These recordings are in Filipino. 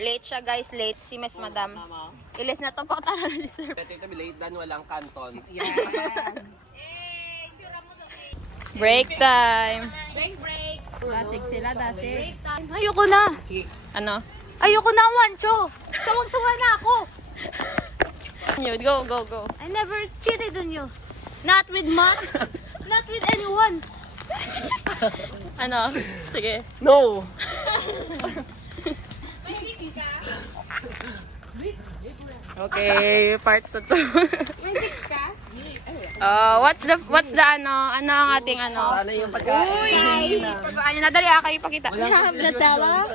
Late siya guys, late si Miss Madam. Ilis na to pa tara ni sir. Ito kami late dan walang kanton. Break time. Break. Dasig sila, dasig. Ayoko na. Ano? Ayoko na, Wancho. Sawang-sawa na ako. Go. I never cheated on you. Not with Mom. Not with anyone. Ano? Sige. No! Okay, part 2 to. What's the ano ang ating ano? Ano yung pagkain? Ano na dali kayo ipakita. Nutella.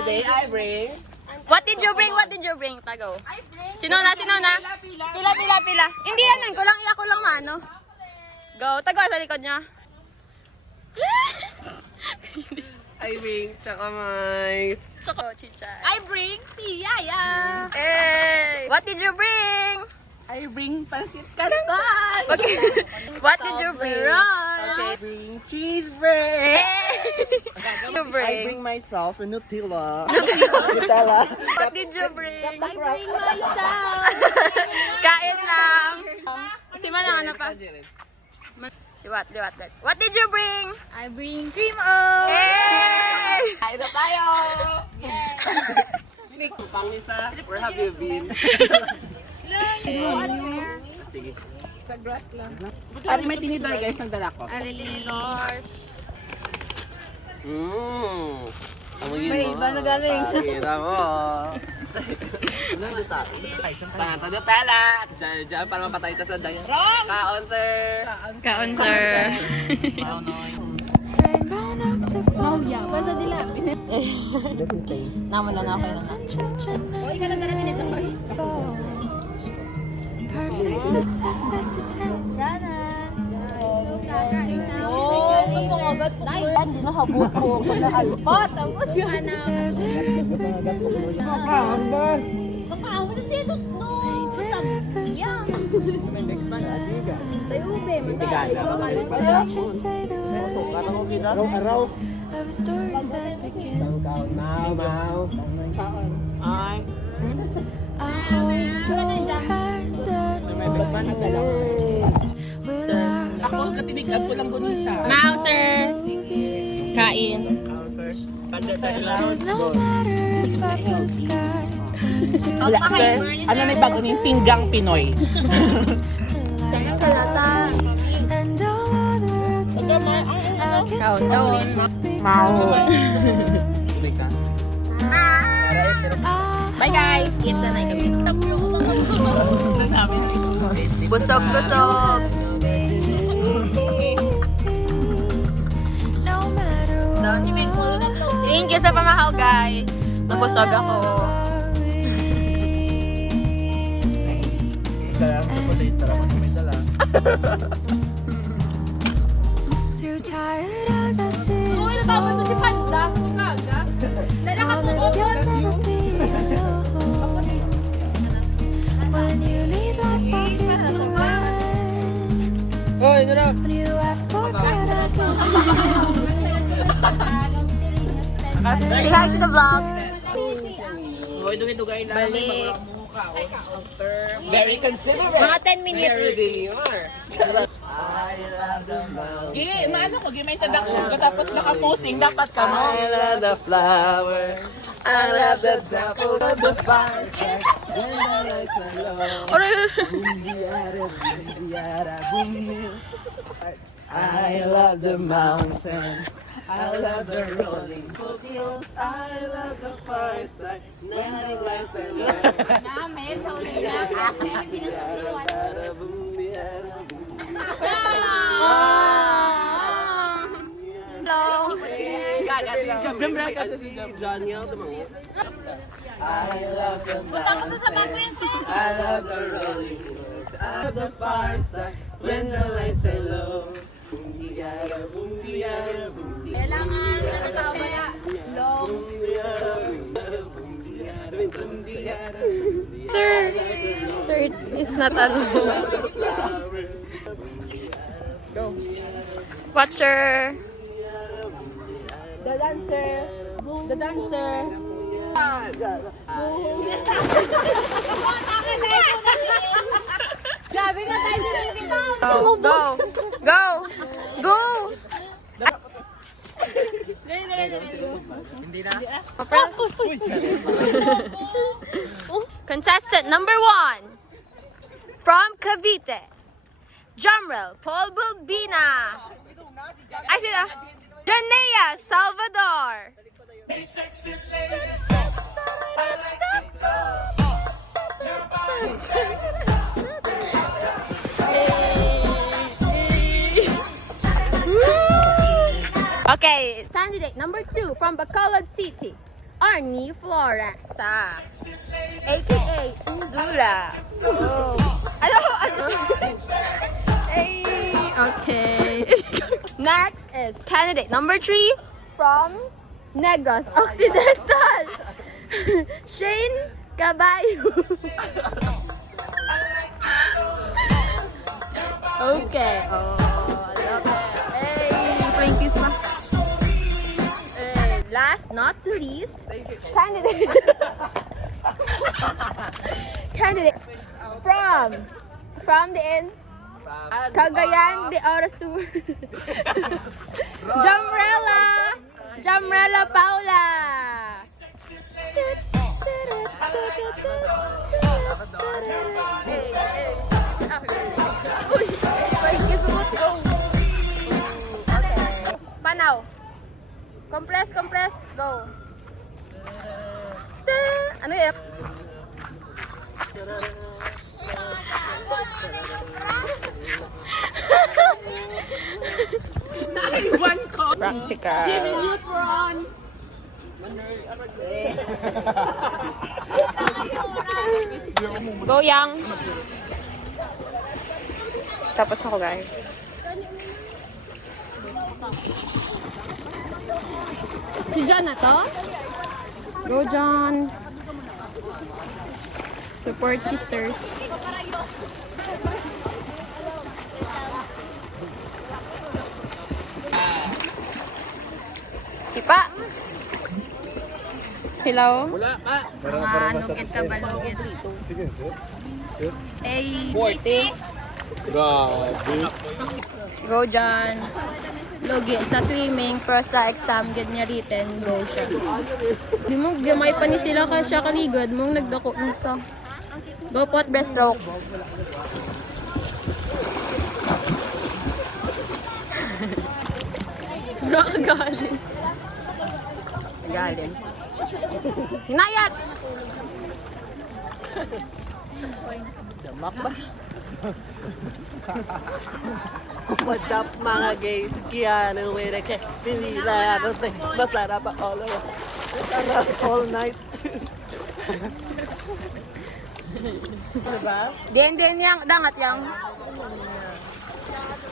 Today I bring What did you bring? Tago. Sino na? Pila. Hindi yan, ako lang maano. Go, tago sa likod niya. I bring chakamais. Choco, chicha. I bring piyaya. Hey! What did you bring? I bring pansit canton. Okay. What did you bring? Okay. Bring cheese bread. You I bring? bring myself a Nutella. Nutella. What did you bring? I bring myself. Kain lang. Si Manang ano pa? Liwat. What did you bring? I bring cream of. Hey! Kain na tayo. Pangisa, where have you been? Sige. Sa grass lang. Ari may tinidor guys ng dala ko. Arililor. Amoyin mo. Wait, paano galing? Pakita mo. Tanta Nutella. Diyan para mapatay ito sa dayan. Kaon, sir. Kaon, sir. Oh, yeah. Basta dila. Naman lang ako lang. Uy, ka na darating nito. Oh, ito po agad po. Hindi na habot ko. Naalpat. Tapos yung anak. Kakaamon na dito. No. Yan. Tayo, ube. Matay. Araw-araw. Mau. Ay. Ako ang katinigan ko lang bunisa. Mau, sir. Kain. Wala, sir. Ano may bago ng pinggang Pinoy? Kaya kalata. Kaon doon. Mau. Bye guys. Eat na na kami. Busog. Thank you sa pamahaw guys. Nabusog ako. Uy, natapos na si Panda. Kumaga. Lalakad mo ko. Oy, nara. Say hi to the vlog. Hoy, dugay-dugay lang. Balik. Very considerate. Mga 10 minutes. Very demure. Maano ko, may introduction ka tapos nakaposing, dapat ka, no? I love the flower. I love the devil of the fire. When the lights are low. I love the mountain. I love the rolling foothills. I love the fireside. When the lights are low. I love the mountain. I love the rolling hills. at the far side when the lights are low. Boom-di-yada, boom-di-yada, boom-di-yada. Kailangan long. Sir, it's not ano. Go. What's your... The dancer. The dancer. Grabe na tayo dito. Go, go, go, go. Contestant number 1 from Cavite, drumroll, Paul Bulbina. Ay, sino? Janea Salvador. Okay, candidate number 2 from Bacolod City, Arnie Flores, aka Uzula. Oh. Ano? Hey, okay. Next is candidate number 3 from Negros Occidental, Shane Caballo. Okay. Oh, I love it. Hey, Frankie's ma. Last not to least, candidate. Candidate from the end. Cagayan de Oro Sur. Jamrella Paula. Okay. Panaw. Compress, go. Ano yun? One call. Practical. Go, Yang. Tapos ako, guys. Si John na to? Go, John. Support sisters. Sipa. Silaw. Wala pa. Mga nugit ka balugit. Sige, Hey, grabe. go John. Logi sa swimming pero sa exam gid niya written go siya. Di mo gamay pa ni sila ka siya kaligod mong nagdako nung sa. Go pot breaststroke. Galing. Galing. Hinayat. What's up mga guys? Kiana with a cat. Hindi lang ako say. Masarap pa all over. Masarap all night. Diba? Din yang dangat yang.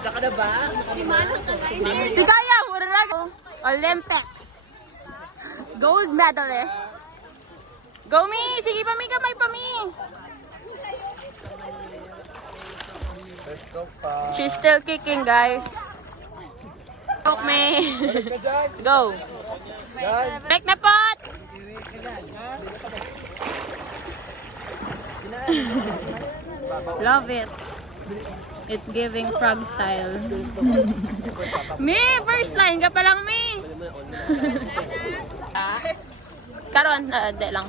Daka na ba? Di kaya mo rin Olympics. Gold medalist. Go me! Sige pa mi kamay pa mi. Let's go pa. She's still kicking, guys. Go me. Go. Break na pot. Love it. It's giving frog style. Me, first line ka pa lang, me. Karon, de lang.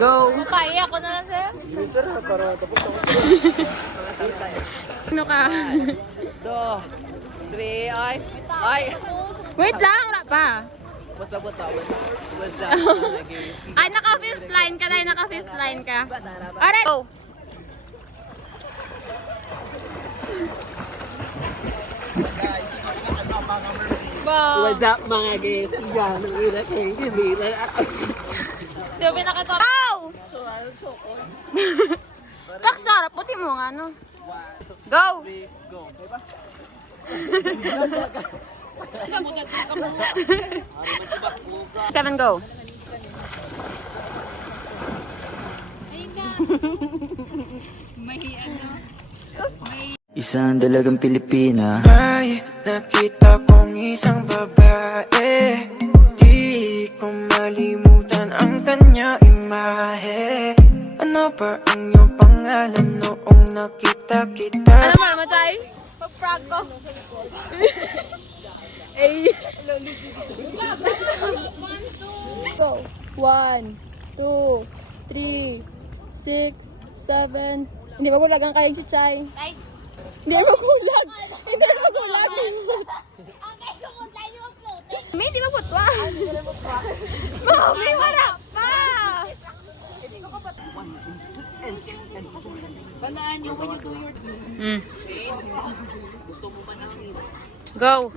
Go. Kaya ako na lang, sir. Sir, para tapos ako. Ano ka? 2, 3, ay. Wait lang, wala pa. Mas labot pa. What's up? Ay, naka fifth line ka na, naka fifth line ka. Alright, go. Wow. What's up mga guys? Iyan ang ina kay Gimila. Yung pinakatop. Ow! Kaksarap, puti mo nga, no? Go! Go. Diba? 7, go. Isang dalagang Pilipina. May nakita kong isang babae, di ko malimutan ang kanya imahe. Ano ba ang iyong pangalan noong nakita kita? Ano mo, matay? Pag-prank ko. Ay. Go. 1, 2, 3, 6, 7. Hindi magulag ang kayang chichay. Ay, Hindi magulag. Hindi magulag. okay, sumunta yung floating. May hindi maputwa. May marap pa. Tandaan nyo when you do your Go.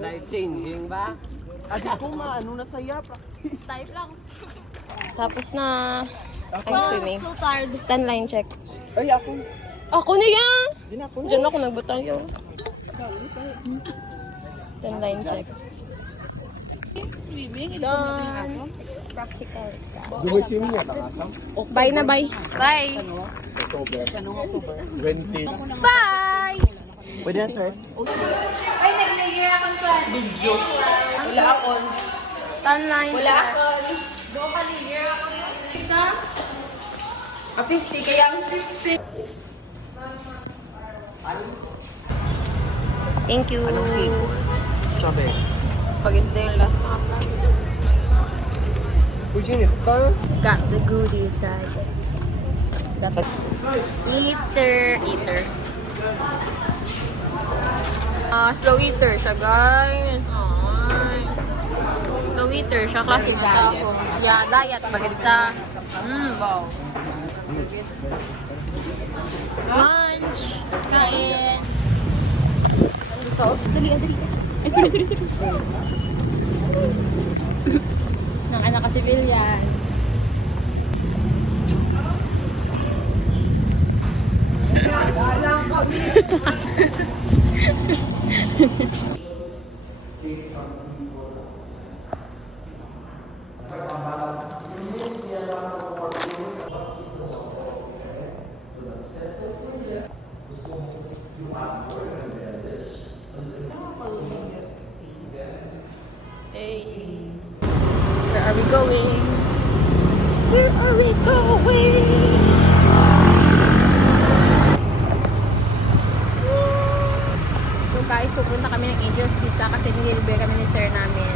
Life changing ba? Adi ko maano na saya practice. Type lang. Tapos na ang swimming. So tired. 10 line check. Ay ako. Ako na yan. Di na ako. Diyan ako nagbutang yun. 10 line check. swimming. Done. Practical exam. Gumising niya takasam. Bye na bye. Bye. October. 20. Bye. Pwede na sir? Wala ako. 10 line check. A 50 kaya ang 50. Thank you. Strawberry. Pag hindi yung last na Eugene, it's fun. Got the goodies, guys. Got the eater. Slow eater siya, guys. Ay. Slow eater siya. Klase na ako. Yeah, diet. Bagay sa... wow. Lunch. Kain. So, dali. Ay, sorry. Nang anak ka civilian. Hey. Where are we going? Where are we going? So guys, pupunta kami ng Angel's Pizza kasi nililibre kami ni sir namin.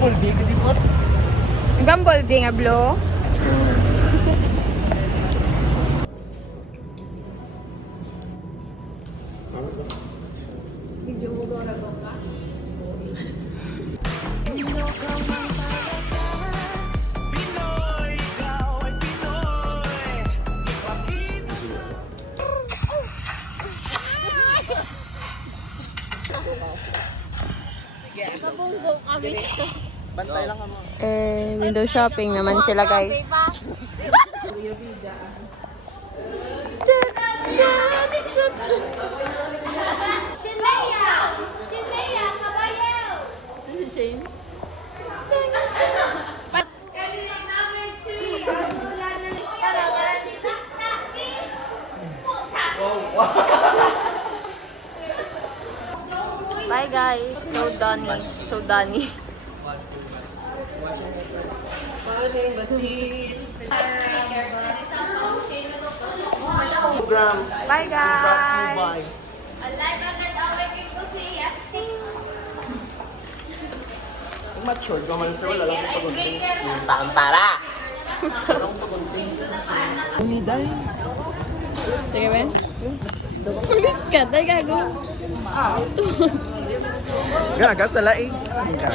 Bumblebee, di ba? Bumblebee nga, Blo. Bantay lang kamo. Window shopping naman sila, guys. Shinleya, kabayo! Shane? Bye, guys. So done. Program Bye, brought to you guys. by Alive agad ako enthusiastic. Kung matured ka man sir, wala lang I bring pagunting. your husband Tantara! Walang pagunting. Umiday. Sige, Ben. Ulit ka. Dahil gago. Gaga sa laing. Gaga.